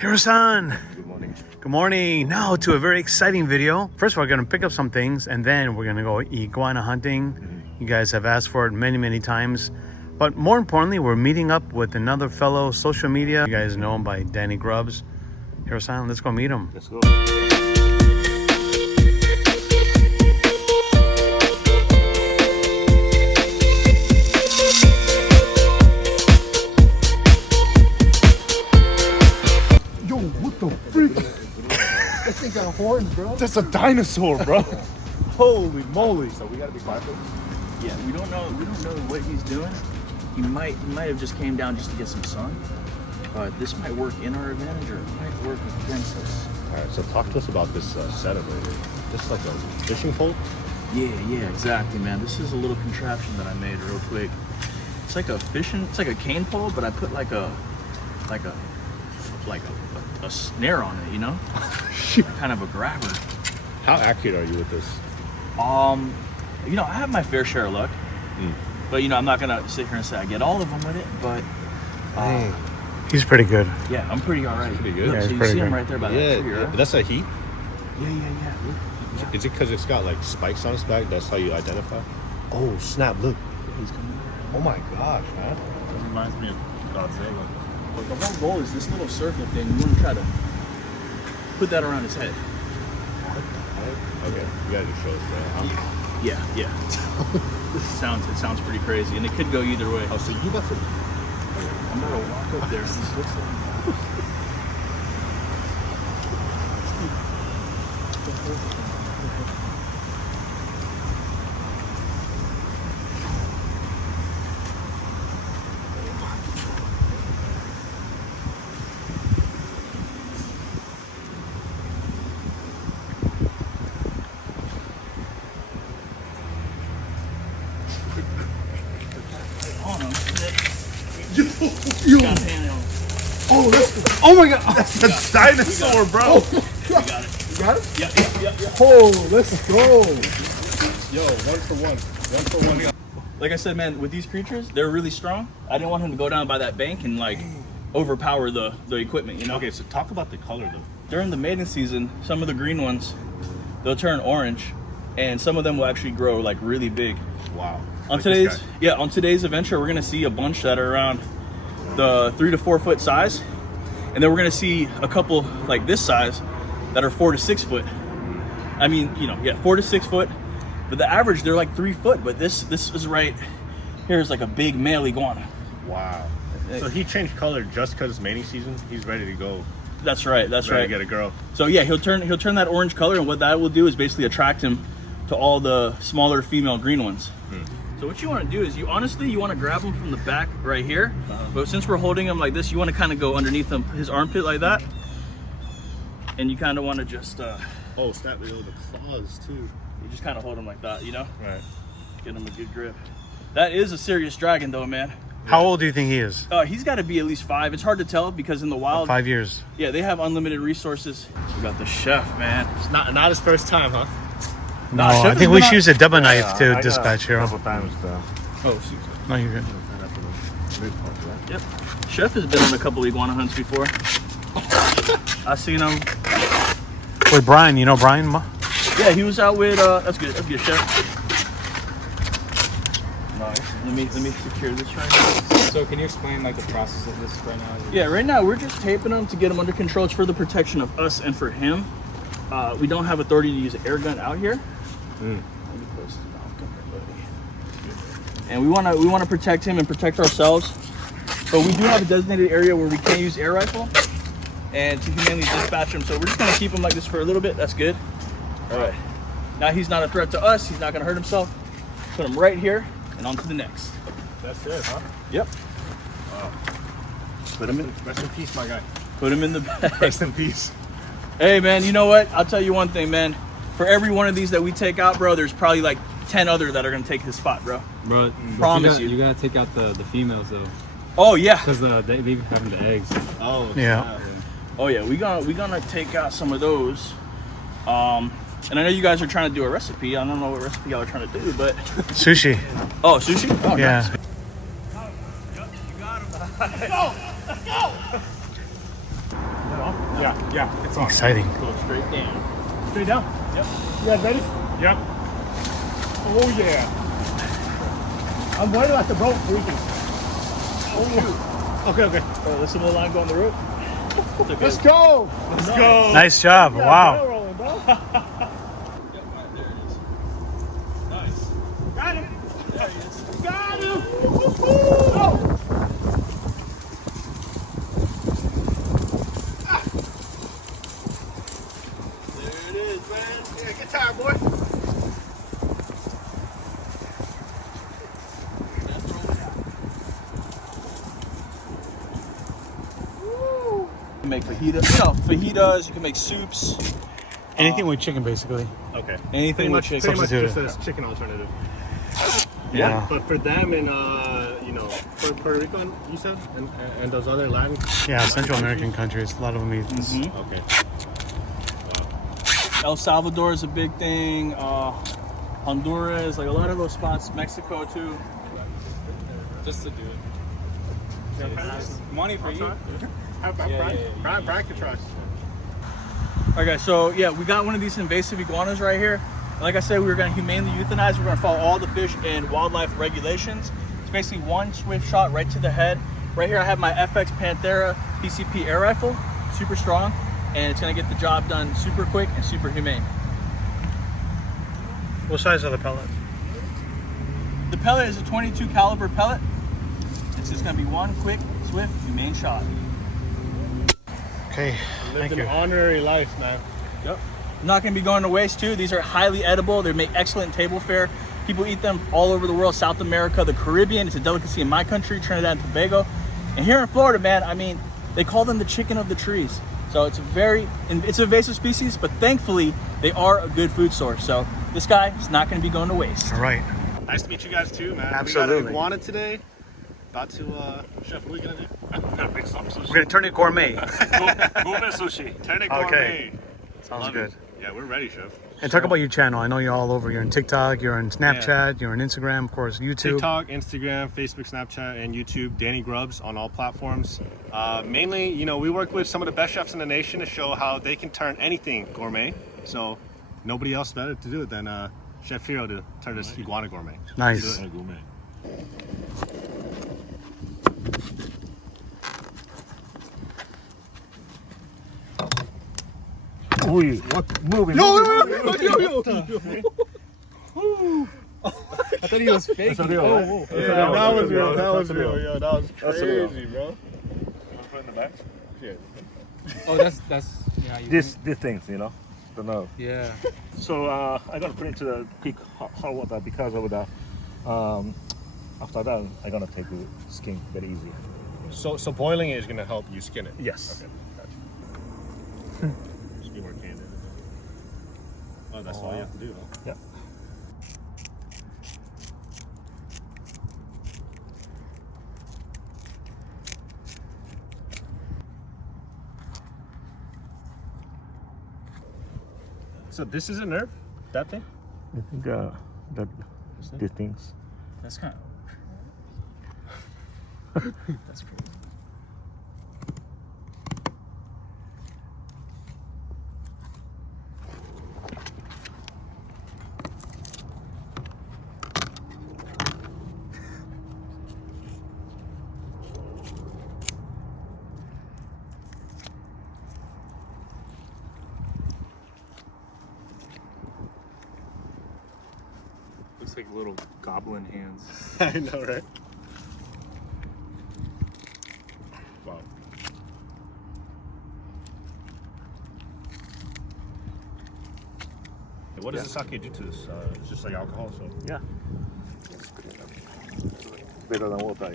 Hiro-san! Good morning. Good morning. Now to a very exciting video. First of all, we're going to pick up some things and then we're going to go iguana hunting. You guys have asked for it many times. But more importantly, we're meeting up with another fellow social media. You guys know him by DannyGrubs. Hiro-san, let's go meet him. Let's go. What the freak? That thing got horns, bro. That's a dinosaur, bro. Holy moly. So we gotta be quiet. Yeah, we don't know what he's doing. He might have just came down just to get some sun. But this might work in our advantage or it might work against us. Alright, so talk to us about this setup right here. This is like a fishing pole? Yeah, exactly, man. This is a little contraption that I made real quick. It's like a cane pole, but I put like a snare on it, you know? Kind of a grabber. How accurate are you with this? You know, I have my fair share of luck. But you know, I'm not gonna sit here and say I get all of them with it, but He's pretty good. yeah, I'm pretty alright. Pretty good. Yeah, So he's you pretty see him good. right there by that tree, right? That's a heat? Yeah. Look. Is it because it's got like spikes on its back? That's how you identify? Oh, snap, look. He's coming. Oh my gosh, man. It reminds me of Godzilla. But the whole goal is this little circle thing. We want to try to put that around his head. Okay, you gotta just show us, man. Yeah. It sounds pretty crazy, and it could go either way. Oh, so you got to... I'm gonna walk up there. Oh my god. That's a dinosaur, bro. You got it. You got it? Yeah. Oh, let's go. Yo, one for one. Like I said, man, with these creatures, they're really strong. I didn't want him to go down by that bank and like overpower the equipment, you know? Okay, so talk about the color though. During the mating season, some of the green ones, they'll turn orange, and some of them will actually grow like really big. Wow. On Like this today's adventure, we're gonna see a bunch that are around the 3 to 4 foot size, and then we're gonna see a couple like this size that are 4 to 6 foot. I mean, you know, yeah, 4 to 6 foot, but the average they're like 3 foot. But this is right here is like a big male iguana. Wow. So he changed color just because it's mating season. He's ready to go. That's right. Ready to get a girl. So yeah, he'll turn that orange color, and what that will do is basically attract him to all the smaller female green ones. So what you want to do is you want to grab him from the back right here, but since we're holding him like this, you want to kind of go underneath him, his armpit like that, and you kind of want to just Oh, snap! The claws too. you just kind of hold him like that, you know, Right. get him a good grip. That is a serious dragon though, man. How old do you think he is? He's got to be at least 5. It's hard to tell because in the wild, 5 years. yeah, they have unlimited resources. We got the chef, man. It's not his first time, huh? No, Chef I has think we been should on- use a double knife I to got dispatch a Hiro. couple times though. Oh, excuse me. No, you're good. Yep. Chef has been on a couple iguana hunts before. I seen him. With Brian, you know Brian? Yeah, he was out with. That's good, Chef. Nice. Let me secure this right now. So can you explain like the process of this right now? Yeah, right now we're just taping him to get him under control. It's for the protection of us and for him. We don't have authority to use an air gun out here. Let me close this mouth gun right, buddy. And we wanna protect him and protect ourselves. But we do have a designated area where we can't use air rifle and to humanely dispatch him. So we're just gonna keep him like this for a little bit. That's good. All right. Now he's not a threat to us. He's not gonna hurt himself. Put him right here and on to the next. That's it, huh? Yep. Wow. Put him in. Rest in peace, my guy. Put him in the bag. Rest in peace. Hey man, you know what? I'll tell you one thing, man. For every one of these that we take out, bro, there's probably like 10 other that are gonna take his spot, bro. Bro, Promise you gotta take out the females though, Oh yeah. because they be having the eggs. Oh, Yeah. Oh yeah. We gonna take out some of those. And I know you guys are trying to do a recipe. I don't know what recipe y'all are trying to do, but Sushi. oh, sushi. Oh, Yeah. nice. You got him. Let's go. Let's go. Yeah, it's on. Exciting. Go straight down. Straight down. Yep. You guys ready? Yep. Oh yeah. I'm worried about the boat freaking. Oh, okay. Oh, listen to the line go on the rope. It's okay. Let's go. Let's go. Nice job. Yeah, Wow. barrel rolling, bro. Yep, there it is. Nice. Got him. There he is. Got him. Oh. There it is, man. Yeah, get tired, boy. You can make fajitas, you can make soups, Anything with chicken, basically. Okay. anything with chicken. Pretty much Substitute just a chicken alternative. Yeah. But for them in, for Puerto Rico, you said, and those other Latin. Yeah, Central American countries. A lot of them eat this. Okay. El Salvador is a big thing. Honduras, like a lot of those spots. Mexico too. Just to do it. Money for you. Brian can try. All right, guys. So yeah, we got one of these invasive iguanas right here. Like I said, we were going to humanely euthanize. We're going to follow all the fish and wildlife regulations. It's basically one swift shot right to the head. Right here, I have my FX Panthera PCP air rifle, super strong, and it's going to get the job done super quick and super humane. What size are the pellets? The pellet is a 22 caliber pellet. It's just going to be one quick, swift, humane shot. Okay, thank Lived you. an honorary life, man. Yep. Not going to be going to waste too. These are highly edible. They make excellent table fare. People eat them all over the world, South America, the Caribbean. It's a delicacy in my country, Trinidad and Tobago. And here in Florida, man, I mean, they call them the chicken of the trees. So it's an invasive species, but thankfully they are a good food source. So this guy is not going to be going to waste. All right. Nice to meet you guys too, man. Absolutely. We got an iguana today. About to, Chef, what are we gonna do? Make some sushi. We're gonna turn it gourmet. Gourmet sushi. Turn it gourmet. Okay. Sounds Love good. it. Yeah, we're ready, Chef. And talk about your channel. I know you're all over. You're on TikTok, you're on Snapchat, you're on Instagram, of course, YouTube. TikTok, Instagram, Facebook, Snapchat, and YouTube. DannyGrubs on all platforms. Mainly, we work with some of the best chefs in the nation to show how they can turn anything gourmet. So nobody else better to do it than Chef Hiro to turn this iguana gourmet. Nice. Do it. Gourmet. Ooh, what? Moving. Yo! I thought he was fake. That's real, right? Yeah, that was real. That was That's real. real. Yo, that was That's real. crazy, bro. Want to put it in the back? Yeah. Oh, that's yeah. These things, Don't know. Yeah. So I gotta put into the quick hot water because of the. After that, I'm gonna take the skin very easy. So boiling it is gonna help you skin it. Yes. Okay, gotcha. Just be more candid. Oh, that's all you have to do, huh? Yeah. So this is a nerve? That thing? I think that these things. That's kind of. That's crazy. Looks like little goblin hands. I know, right? Wow. What does the sake do to this? It's just like alcohol, so. Yeah. Better than water,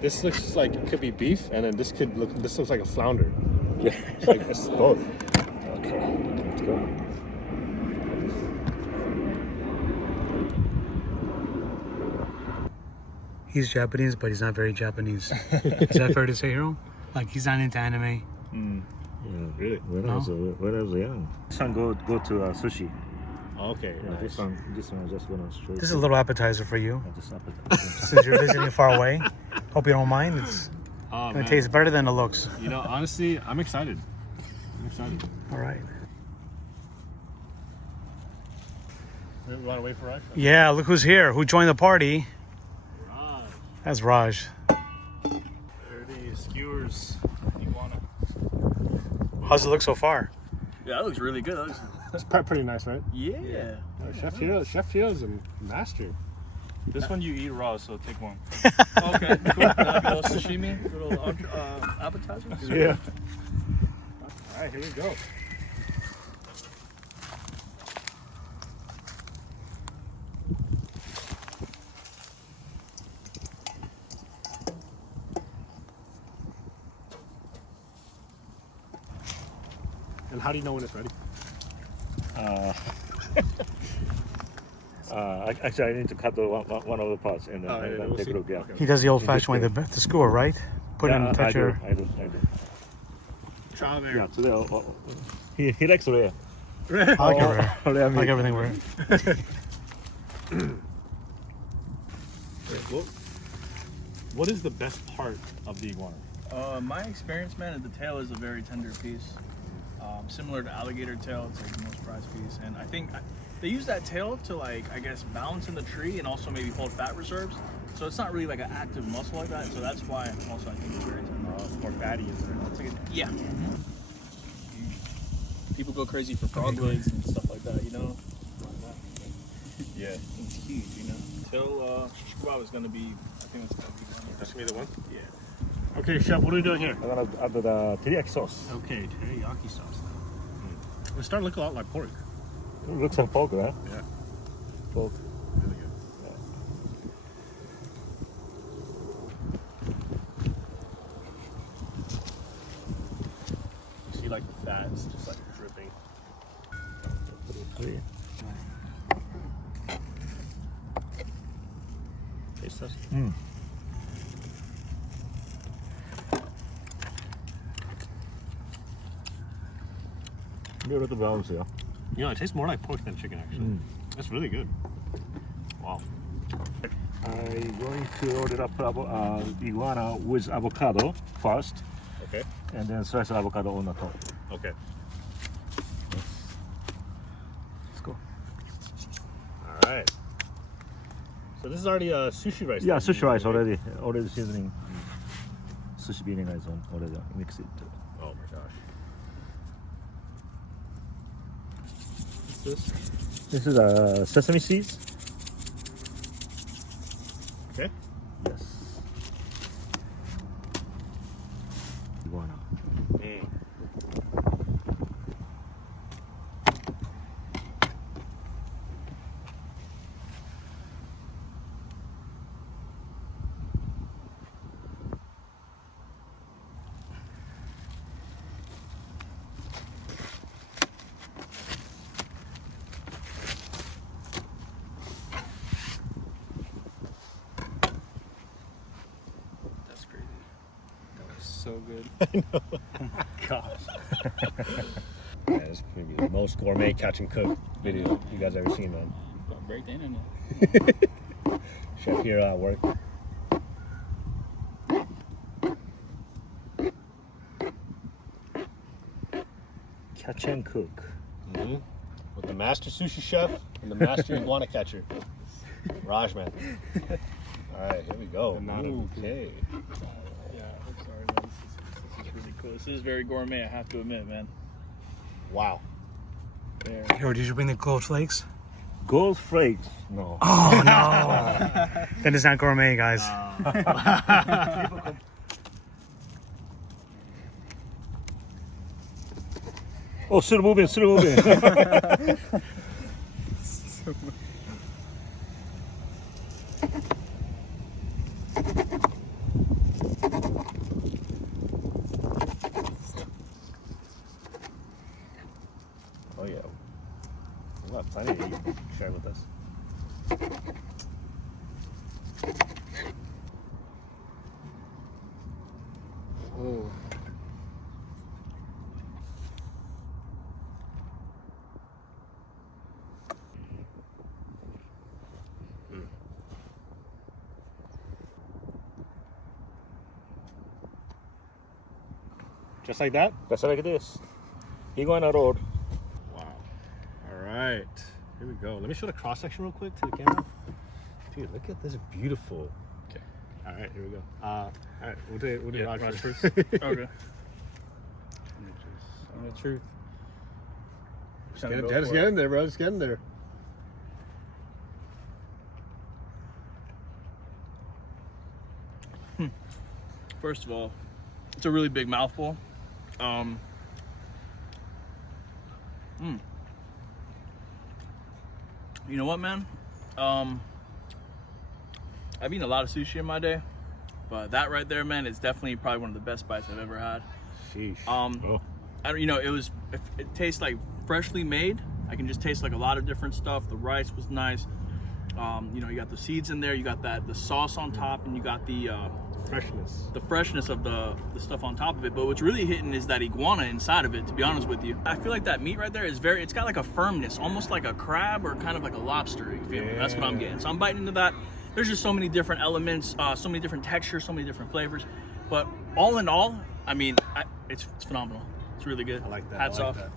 This looks like it could be beef, and then this looks like a flounder. Yeah. It's like it's both. Okay. Let's go. He's Japanese, but he's not very Japanese. Is that fair to say, Hiro? Like, he's not into anime. Yeah, Really? When I was young. This one go to sushi. Okay. Yeah, Nice. this one I'm just gonna straight. This is a little appetizer for you. Just appetizer. Since you're visiting far away. Hope you don't mind. It's Oh, gonna man. taste better than it looks. You know, honestly, I'm excited. I'm excited. All right. We want to wait for Raj? Yeah, look who's here. Who joined the party? Raj. That's Raj. There it is. Skewers. Iguana. How's it look so far? Yeah, that looks really good. That looks, It's pretty nice, right? yeah. Chef Hiro's a master. This one you eat raw, so take one. Okay, cool. Like a little sashimi, little appetizer. Yeah. All right, here we go. And how do you know when it's ready? Actually, I need to cut one of the parts and then we'll take see. a look. Yeah. Okay. He does the old-fashioned way, the skewer, right? Put in I toucher. do. Trial and Yeah, error. today he likes rare. I like it rare. Rare I like meat. everything rare. What is the best part of the iguana? My experience, man, the tail is a very tender piece. Similar to alligator tail, it's like the most prized piece. And I think they use that tail to, like, I guess, balance in the tree and also maybe hold fat reserves. So it's not really like an active muscle like that. So that's why also I think it's very tender. It's more fatty, isn't it? It's like yeah. People go crazy for frog legs and stuff like that, you know? Yeah. It's huge, you know? Tail shish kebab is going to be, I think that's going to be one. That's gonna be the one? Yeah. Okay, Chef, what are we doing here? I'm gonna add the teriyaki sauce. Okay, teriyaki sauce. It's starting to look a lot like pork. It looks like pork, right? Yeah. Pork. Really good. You see, like, the fat is just like dripping. Taste this? A little brown, yeah. You know, it tastes more like pork than chicken, actually. That's really good. Wow. I'm going to order up iguana with avocado first, Okay. and then slice avocado on the top. Okay. Let's go. All right. So this is already sushi rice. Yeah, that you sushi rice made. already seasoning. Sushi vinegar is on already. Mix it. Oh my gosh. What's this? This is sesame seeds. Okay. Yes. Iguana. That's crazy. So good. Gosh. Yeah, this is gonna be the most gourmet catch and cook video you guys ever seen, man. Got break the internet. Chef here at work. Catch and cook. With the master sushi chef and the master iguana catcher, Rajman. All right, here we go. Okay. Yeah, I'm sorry, man. This is really cool. This is very gourmet, I have to admit, man. Wow. There. Here, did you bring the gold flakes? Gold flakes. No. Oh no! Then it's not gourmet, guys. Oh, still moving, still moving. Oh yeah. We got plenty to eat. Share with us. Oh. Just like that? Just like this. Iguana roll. Wow. All right. Here we go. Let me show the cross section real quick to the camera. Dude, look at this beautiful. Okay. All right, here we go. All right, we'll do Raj first. Okay. The truth. Just get in there, bro. Just get in there. First of all, it's a really big mouthful. You know what, man? I've eaten a lot of sushi in my day, but that right there, man, is definitely probably one of the best bites I've ever had. Sheesh. I don't, you know, it tastes like freshly made. I can just taste like a lot of different stuff. The rice was nice. You know, you got the seeds in there, you got the sauce on top, and you got the freshness of the stuff on top of it. But what's really hitting is that iguana inside of it, to be honest with you. I feel like that meat right there is it's got like a firmness, almost like a crab or kind of like a lobster. You feel me? That's what I'm getting. So I'm biting into that. There's just so many different elements, so many different textures, so many different flavors. But all in all, I mean, it's phenomenal. It's really good. I like that. Hats off. That.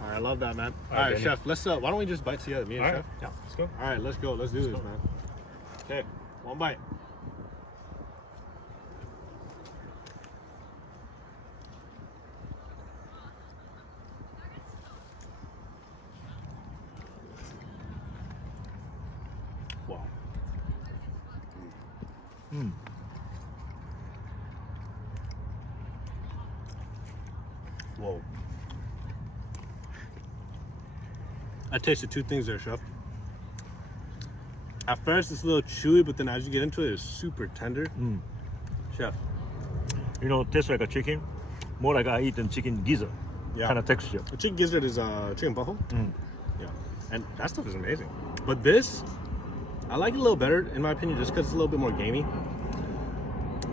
All right, I love that, man. All right, Danny. Chef, let's, why don't we just bite together, me and All Chef? right. Yeah, let's go. All right, let's go. Let's do this, man. Okay, one bite. Wow. Whoa. I tasted two things there, Chef. At first, it's a little chewy, but then as you get into it, it's super tender. Chef. You know, tastes like a chicken. More like I eat chicken gizzard. Yeah. Kind of texture. The chicken gizzard is chicken buffalo. Yeah. And that stuff is amazing. But this, I like it a little better, in my opinion, just because it's a little bit more gamey.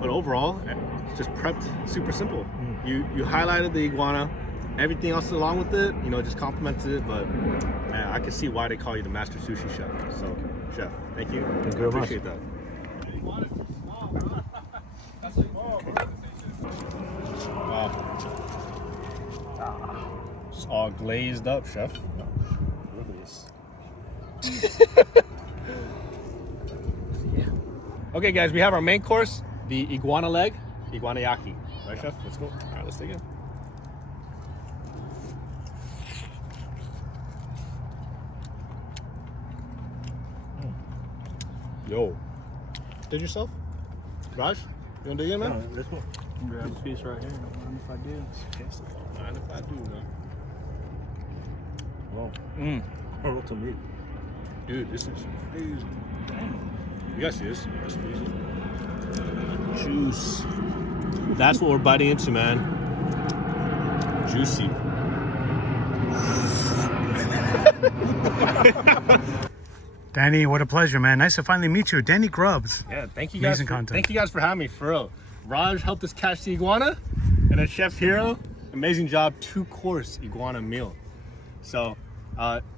But overall, it's just prepped super simple. You highlighted the iguana. Everything else along with it, you know, just complemented it. But man, I can see why they call you the master sushi chef. So, Chef, thank you. Thank you very much. Appreciate that. Wow. It's all glazed up, Chef. Okay, guys, we have our main course, the iguana leg, iguana yaki. Right, Chef? Let's go. All right, let's take it. Yo. Did yourself? Raj? You want to dig in, man? Let's go. Grab a piece right here. Don't mind if I do. Don't mind if I do, man. Wow. A lot of meat. Dude, this is crazy. You guys see this? That's crazy. Juice. That's what we're biting into, man. Juicy. Danny, what a pleasure, man. Nice to finally meet you. DannyGrubs. Yeah, thank you guys. Amazing content. Thank you guys for having me, for real. Raj helped us catch the iguana, and then Chef Hiro, amazing job, 2-course iguana meal. So,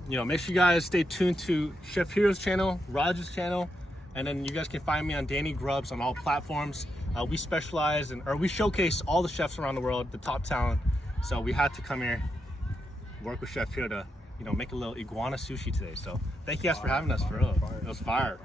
you know, make sure you guys stay tuned to Chef Hiro's channel, Raj's channel, and then you guys can find me on DannyGrubs on all platforms. We specialize we showcase all the chefs around the world, the top talent. So we had to come here, work with Chef Hiro to, you know, make a little iguana sushi today. So thank you guys for having us, for real. It was fire.